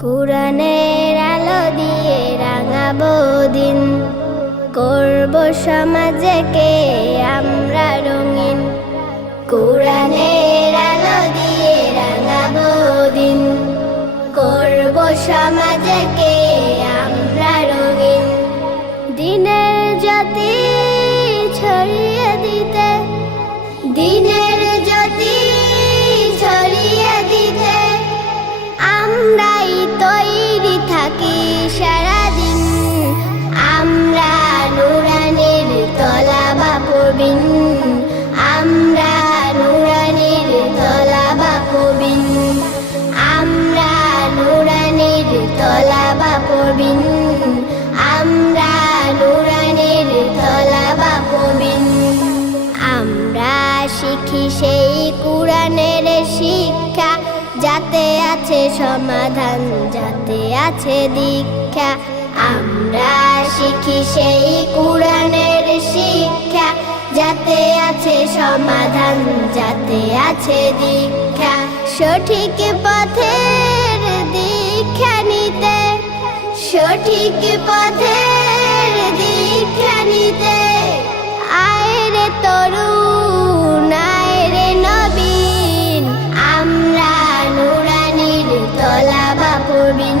কোরআনের আলো দিয়ে রাঙাবো দিন। করব সমাজকে আমরা রঙিন। কোরআনের আমরা নুরানির তলা বা আমরা নুরানির তলা বা পবিন আমরা নুরানির তলা বা আমরা শিখি সেই শিক্ষা। যাতে আছে সমাধান, যাতে আছে দীক্ষা। আমরা শিখি সেই কোরআনের শিক্ষা। যাতে আছে সমাধান, যাতে আছে দীক্ষা। সঠিক পথের দীক্ষা নিতে, সঠিক পথের দীক্ষা নিতে। আয়রে তরুণ, আয়রে নবীন, আমরা নুরানির তলা বা পবিন